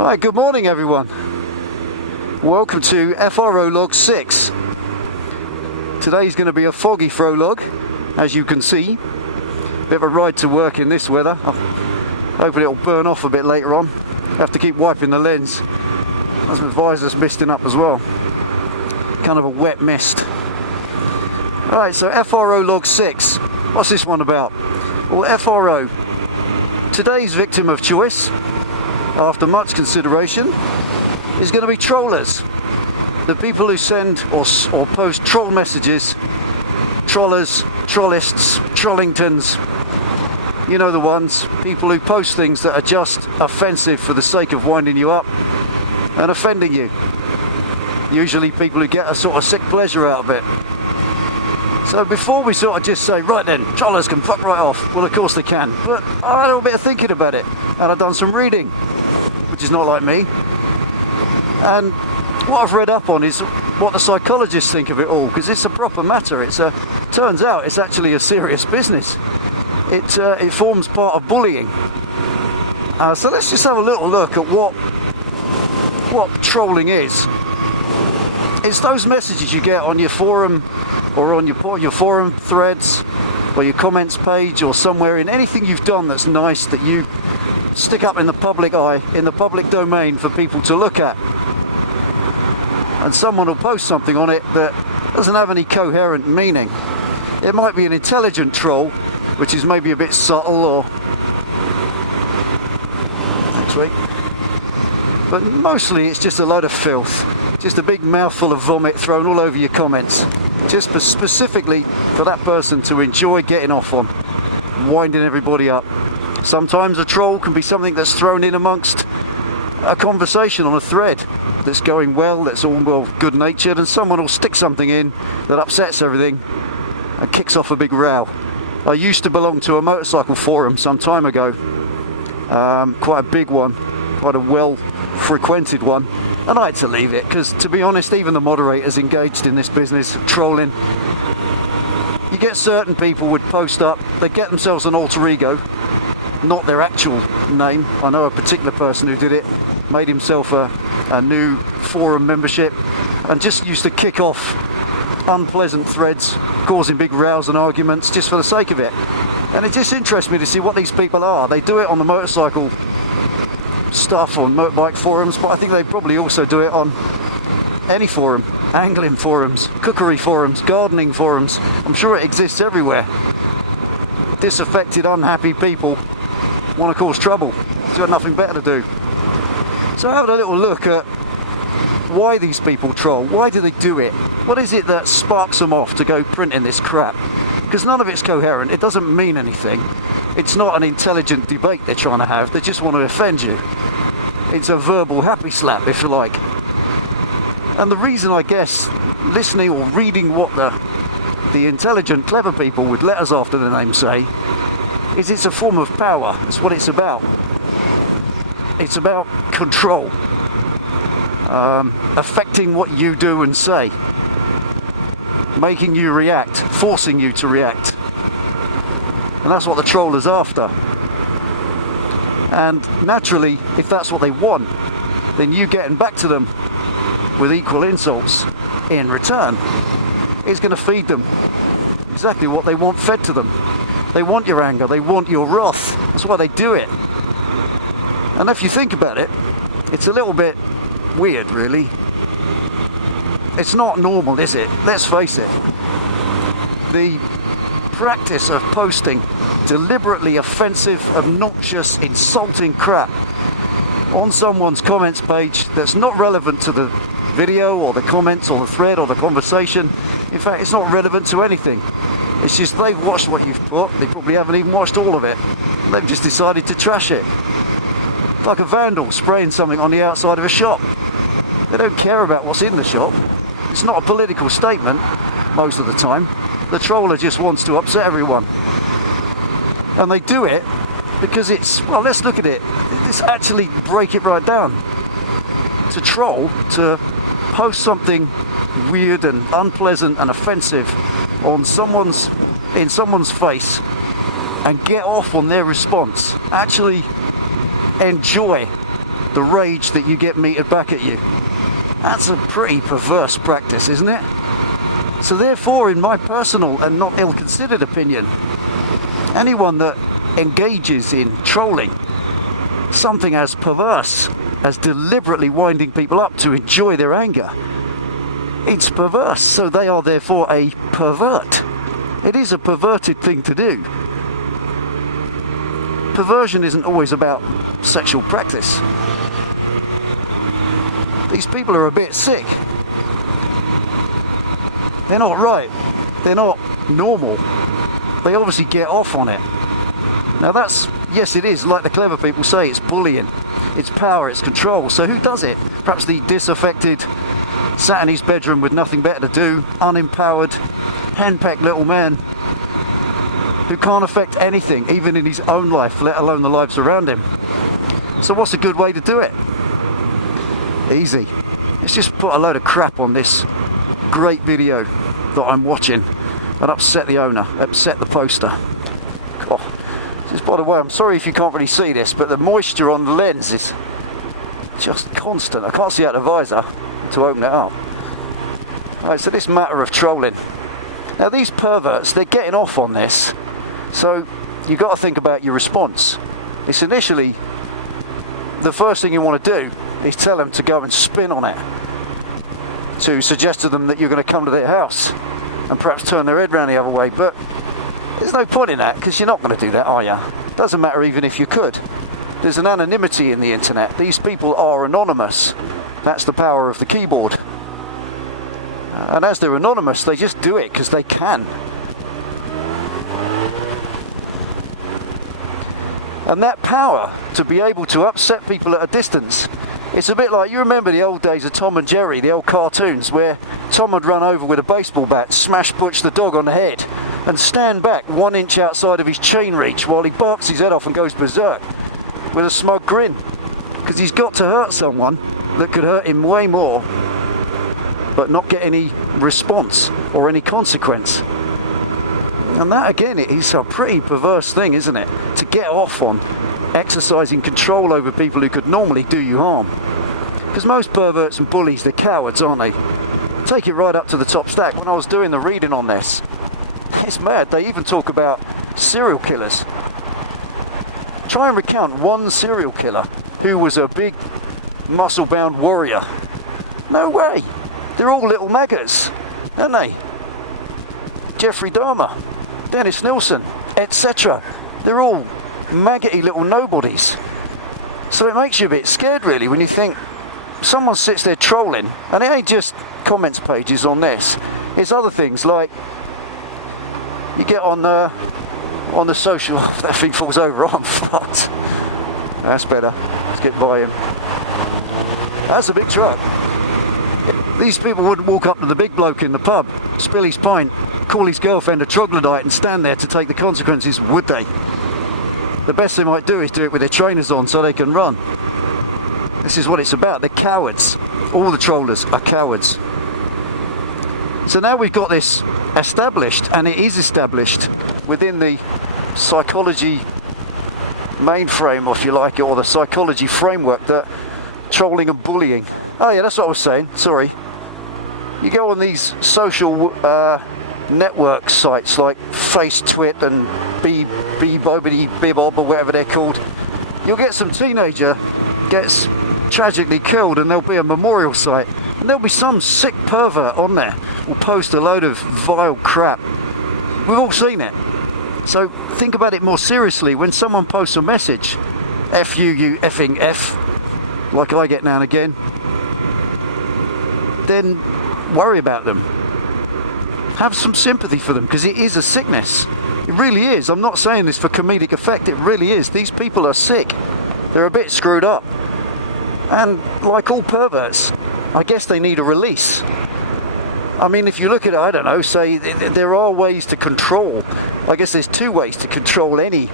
Right, good morning everyone. Welcome to FRO log 6. Today's going to be a foggy FRO log, as you can see. Bit of a ride to work in this weather. I'm hoping it'll burn off a bit later on. Have to keep wiping the lens, as my visor's misting up as well. Kind of a wet mist. Alright, so FRO log 6. What's this one about? Well, FRO. Today's victim of choice, after much consideration, is going to be trollers. The people who send or post troll messages, trollers, trollists, trollingtons, you know the ones, people who post things that are just offensive for the sake of winding you up and offending you. Usually people who get a sort of sick pleasure out of it. So before we sort of just say, right then, trollers can fuck right off, well of course they can, but I had a little bit of thinking about it, and I've done some reading, which is not like me, and what I've read up on is what the psychologists think of it all, because it's a proper matter. Turns out it's actually a serious business. It forms part of bullying. So let's just have a little look at what trolling is. It's those messages you get on your forum, or on your forum threads, or your comments page, or somewhere in anything you've done that's nice, that you stick up in the public eye, in the public domain for people to look at. And someone will post something on it that doesn't have any coherent meaning. It might be an intelligent troll, which is maybe a bit subtle, or next week. But mostly it's just a load of filth. Just a big mouthful of vomit thrown all over your comments. Just specifically for that person to enjoy getting off on, winding everybody up. Sometimes a troll can be something that's thrown in amongst a conversation on a thread that's going well, that's all well good-natured, and someone will stick something in that upsets everything and kicks off a big row. I used to belong to a motorcycle forum some time ago, quite a big one, quite a well-frequented one. And I had to leave it because, to be honest, even the moderators engaged in this business of trolling, you get certain people would post up, they get themselves an alter ego, not their actual name. I know a particular person who did it, made himself a new forum membership, and just used to kick off unpleasant threads, causing big rows and arguments just for the sake of it. And it just interests me to see what these people are. They do it on the motorcycle stuff, on motorbike forums, but I think they probably also do it on any forum. Angling forums, cookery forums, gardening forums. I'm sure it exists everywhere. Disaffected, unhappy people want to cause trouble. They've got nothing better to do. So I had a little look at why these people troll. Why do they do it? What is it that sparks them off to go printing this crap? Because none of it's coherent. It doesn't mean anything. It's not an intelligent debate they're trying to have. They just want to offend you. It's a verbal happy slap, if you like. And the reason, I guess, listening or reading what the intelligent, clever people with letters after their name say, is it's a form of power. It's what it's about. It's about control. Affecting what you do and say. Making you react. Forcing you to react. And that's what the troller's after. And naturally, if that's what they want, then you getting back to them with equal insults in return is going to feed them exactly what they want fed to them. They want your anger, they want your wrath. That's why they do it. And if you think about it, it's a little bit weird, really. It's not normal, is it? Let's face it. The practice of posting deliberately offensive, obnoxious, insulting crap on someone's comments page that's not relevant to the video or the comments or the thread or the conversation. In fact, it's not relevant to anything. It's just they've watched what you've put. They probably haven't even watched all of it. They've just decided to trash it. Like a vandal spraying something on the outside of a shop. They don't care about what's in the shop. It's not a political statement most of the time. The troller just wants to upset everyone. And they do it because it's, well, let's look at it. Let's actually break it right down. To troll, to post something weird and unpleasant and offensive on in someone's face and get off on their response. Actually enjoy the rage that you get meted back at you. That's a pretty perverse practice, isn't it? So therefore, in my personal and not ill-considered opinion, anyone that engages in trolling, something as perverse as deliberately winding people up to enjoy their anger, it's perverse, so they are therefore a pervert. It is a perverted thing to do. Perversion isn't always about sexual practice. These people are a bit sick. They're not right. They're not normal. They obviously get off on it. Now that's, yes it is, like the clever people say, it's bullying. It's power, it's control. So who does it? Perhaps the disaffected, sat in his bedroom with nothing better to do, unempowered, henpecked little man who can't affect anything, even in his own life, let alone the lives around him. So what's a good way to do it? Easy. Let's just put a load of crap on this great video that I'm watching and upset the owner, upset the poster. God. Just by the way, I'm sorry if you can't really see this, but the moisture on the lens is just constant. I can't see out the visor to open it up. Right, so this matter of trolling. Now these perverts, they're getting off on this. So you've got to think about your response. It's initially, the first thing you want to do is tell them to go and spin on it. To suggest to them that you're going to come to their house and perhaps turn their head round the other way. But there's no point in that, because you're not going to do that, are you? Doesn't matter even if you could. There's an anonymity in the internet. These people are anonymous. That's the power of the keyboard. And as they're anonymous, they just do it because they can. And that power to be able to upset people at a distance, it's a bit like, you remember the old days of Tom and Jerry, the old cartoons, where Tom would run over with a baseball bat, smash Butch the dog on the head, and stand back 1 inch outside of his chain reach while he barks his head off and goes berserk with a smug grin. Because he's got to hurt someone that could hurt him way more, but not get any response or any consequence. And that again is a pretty perverse thing, isn't it? To get off on exercising control over people who could normally do you harm. Because most perverts and bullies, they're cowards, aren't they? Take it right up to the top stack. When I was doing the reading on this, it's mad. They even talk about serial killers. Try and recount one serial killer who was a big muscle-bound warrior. No way. They're all little maggots, aren't they? Jeffrey Dahmer, Dennis Nilsson, etc. They're all maggoty little nobodies. So it makes you a bit scared really when you think someone sits there trolling, and it ain't just comments pages on this, it's other things like you get on the social, that thing falls over, I'm fucked. That's better, let's get by him. That's a big truck. These people wouldn't walk up to the big bloke in the pub, spill his pint, call his girlfriend a troglodyte and stand there to take the consequences, would they? The best they might do is do it with their trainers on so they can run. This is what it's about. They're cowards. All the trollers are cowards. So now we've got this established, and it is established within the psychology mainframe, if you like, or the psychology framework, that trolling and bullying. Oh yeah, that's what I was saying, sorry. You go on these social network sites like FaceTwit and Bebob or whatever they're called. You'll get some teenager gets tragically killed and there'll be a memorial site and there'll be some sick pervert on there will post a load of vile crap. We've all seen it. So think about it more seriously when someone posts a message, F you effing F, like I get now and again, then worry about them. Have some sympathy for them, because it is a sickness. It really is. I'm not saying this for comedic effect, it really is. These people are sick. They're a bit screwed up. And like all perverts, I guess they need a release. I mean, if you look at it, I don't know, say there are ways to control. I guess there's two ways to control any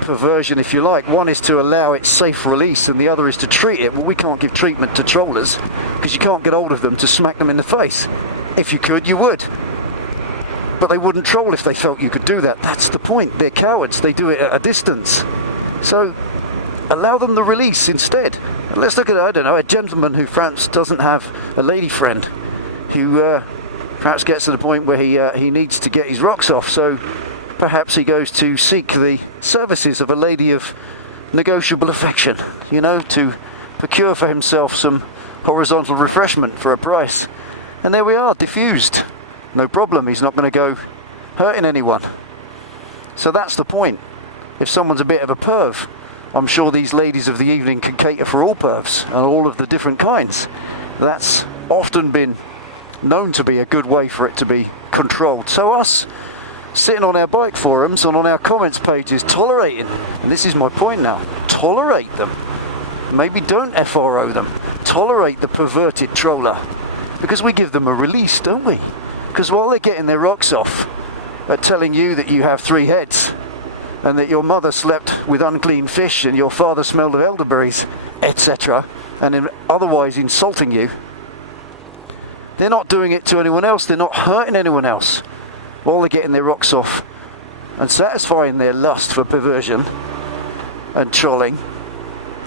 perversion, if you like. One is to allow its safe release, and the other is to treat it. Well, we can't give treatment to trollers because you can't get hold of them to smack them in the face. If you could, you would. But they wouldn't troll if they felt you could do that. That's the point. They're cowards. They do it at a distance. So allow them the release instead. And let's look at, I don't know, a gentleman who perhaps doesn't have a lady friend, who perhaps gets to the point where he needs to get his rocks off, so perhaps he goes to seek the services of a lady of negotiable affection, you know, to procure for himself some horizontal refreshment for a price. And there we are, diffused. No problem, he's not going to go hurting anyone. So that's the point. If someone's a bit of a perv, I'm sure these ladies of the evening can cater for all pervs and all of the different kinds. That's often been known to be a good way for it to be controlled. So us sitting on our bike forums and on our comments pages tolerating, and this is my point now, tolerate them. Maybe don't FRO them. Tolerate the perverted troller, because we give them a release, don't we? Because while they're getting their rocks off at telling you that you have 3 heads and that your mother slept with unclean fish and your father smelled of elderberries, etc., and otherwise insulting you, they're not doing it to anyone else, they're not hurting anyone else. While they're getting their rocks off and satisfying their lust for perversion and trolling,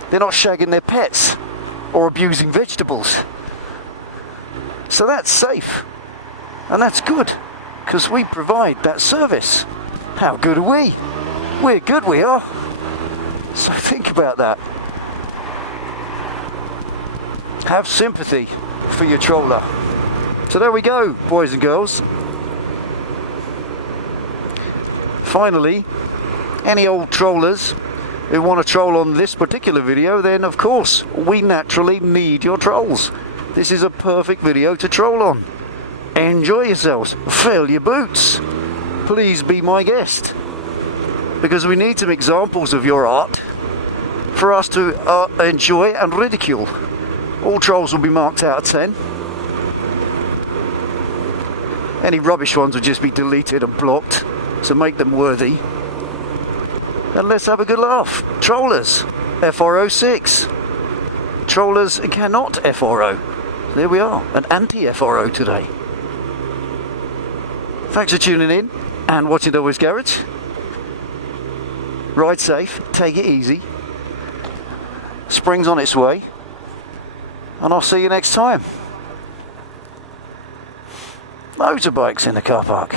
they're not shagging their pets or abusing vegetables. So that's safe, and that's good, because we provide that service. How good are we? We're good, we are. So think about that. Have sympathy for your troller. So there we go, boys and girls. Finally, any old trollers who want to troll on this particular video, then of course we naturally need your trolls. This is a perfect video to troll on. Enjoy yourselves, fill your boots. Please be my guest, because we need some examples of your art for us to enjoy and ridicule. All trolls will be marked out of 10. Any rubbish ones will just be deleted and blocked, so make them worthy. And let's have a good laugh. Trollers, FRO 6. Trollers cannot FRO. There we are, an anti-FRO today. Thanks for tuning in and watching Delboy's Garage. Ride safe, take it easy. Spring's on its way, and I'll see you next time. Motorbikes in the car park.